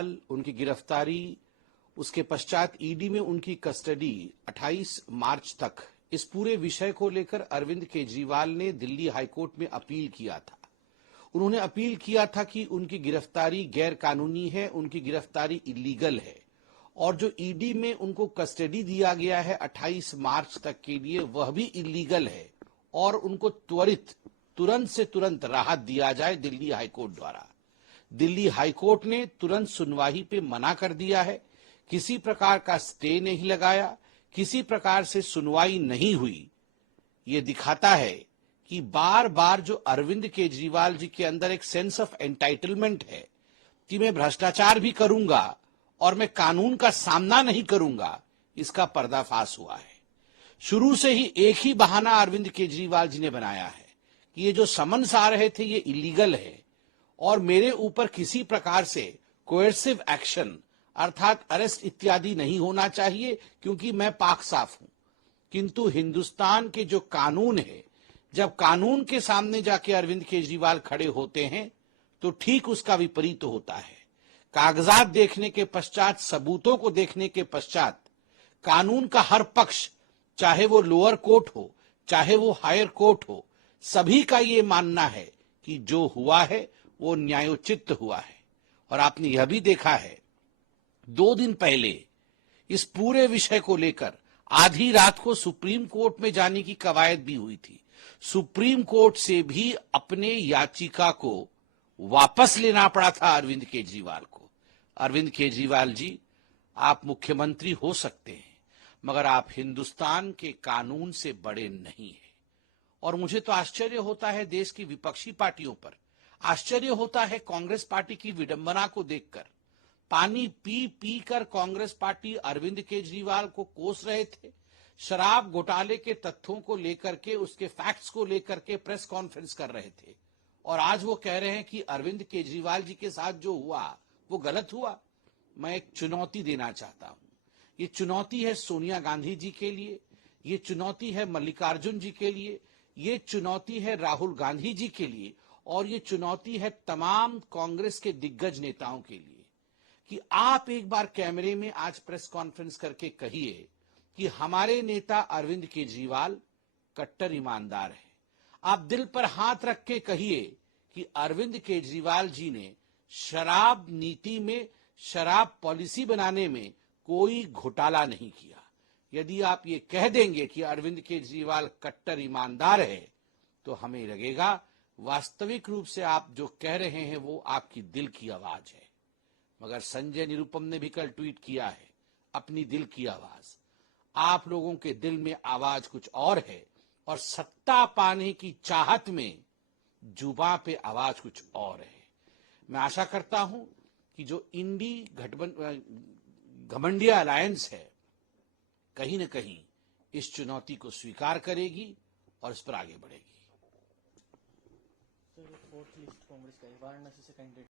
केजरीवाल, उनकी गिरफ्तारी, उसके पश्चात ईडी में उनकी कस्टडी 28 मार्च तक, इस पूरे विषय को लेकर अरविंद केजरीवाल ने दिल्ली हाईकोर्ट में अपील किया था। उन्होंने अपील किया था कि उनकी गिरफ्तारी गैर कानूनी है, उनकी गिरफ्तारी इलीगल है, और जो ईडी में उनको कस्टडी दिया गया है 28 मार्च तक के लिए, वह भी इलीगल है, और उनको तुरंत से तुरंत राहत दिया जाए दिल्ली हाईकोर्ट द्वारा। दिल्ली हाईकोर्ट ने तुरंत सुनवाई पे मना कर दिया है, किसी प्रकार का स्टे नहीं लगाया, किसी प्रकार से सुनवाई नहीं हुई। ये दिखाता है कि बार बार जो अरविंद केजरीवाल जी के अंदर एक सेंस ऑफ एंटाइटलमेंट है कि मैं भ्रष्टाचार भी करूंगा और मैं कानून का सामना नहीं करूंगा, इसका पर्दाफाश हुआ है। शुरू से ही एक ही बहाना अरविंद केजरीवाल जी ने बनाया है कि ये जो समन्स आ रहे थे ये इलीगल है और मेरे ऊपर किसी प्रकार से कोएर्सिव एक्शन अर्थात अरेस्ट इत्यादि नहीं होना चाहिए क्योंकि मैं पाक साफ हूं। किंतु हिंदुस्तान के जो कानून है, जब कानून के सामने जाके अरविंद केजरीवाल खड़े होते हैं तो ठीक उसका विपरीत होता है। कागजात देखने के पश्चात, सबूतों को देखने के पश्चात कानून का हर पक्ष, चाहे वो लोअर कोर्ट हो चाहे वो हायर कोर्ट हो, सभी का ये मानना है कि जो हुआ है वो न्यायोचित हुआ है। और आपने यह भी देखा है 2 दिन पहले इस पूरे विषय को लेकर आधी रात को सुप्रीम कोर्ट में जाने की कवायद भी हुई थी। सुप्रीम कोर्ट से भी अपने याचिका को वापस लेना पड़ा था अरविंद केजरीवाल को। अरविंद केजरीवाल जी, आप मुख्यमंत्री हो सकते हैं, मगर आप हिंदुस्तान के कानून से बड़े नहीं हैं। और मुझे तो आश्चर्य होता है देश की विपक्षी पार्टियों पर, आश्चर्य होता है कांग्रेस पार्टी की विडंबना को देखकर। पानी पी पी कर कांग्रेस पार्टी अरविंद केजरीवाल को कोस रहे थे। शराब घोटाले के तथ्यों को लेकर के, उसके फैक्ट्स को लेकर के प्रेस कॉन्फ्रेंस कर रहे थे, और आज वो कह रहे हैं कि अरविंद केजरीवाल जी के साथ जो हुआ वो गलत हुआ। मैं एक चुनौती देना चाहता हूं। ये चुनौती है सोनिया गांधी जी के लिए, ये चुनौती है मल्लिकार्जुन जी के लिए, ये चुनौती है राहुल गांधी जी के लिए, और ये चुनौती है तमाम कांग्रेस के दिग्गज नेताओं के लिए कि आप एक बार कैमरे में आज प्रेस कॉन्फ्रेंस करके कहिए कि हमारे नेता अरविंद केजरीवाल कट्टर ईमानदार है। आप दिल पर हाथ रख के कहिए कि अरविंद केजरीवाल जी ने शराब नीति में, शराब पॉलिसी बनाने में कोई घोटाला नहीं किया। यदि आप ये कह देंगे कि अरविंद केजरीवाल कट्टर ईमानदार है तो हमें लगेगा वास्तविक रूप से आप जो कह रहे हैं वो आपकी दिल की आवाज है। मगर संजय निरुपम ने भी कल ट्वीट किया है अपनी दिल की आवाज। आप लोगों के दिल में आवाज कुछ और है और सत्ता पाने की चाहत में जुबां पे आवाज कुछ और है। मैं आशा करता हूं कि जो इंडी घमंडिया अलायंस है कहीं न कहीं इस चुनौती को स्वीकार करेगी और इस पर आगे बढ़ेगी। सर, फोर्थ लिस्ट कांग्रेस का वाराणसी से कैंडिडेट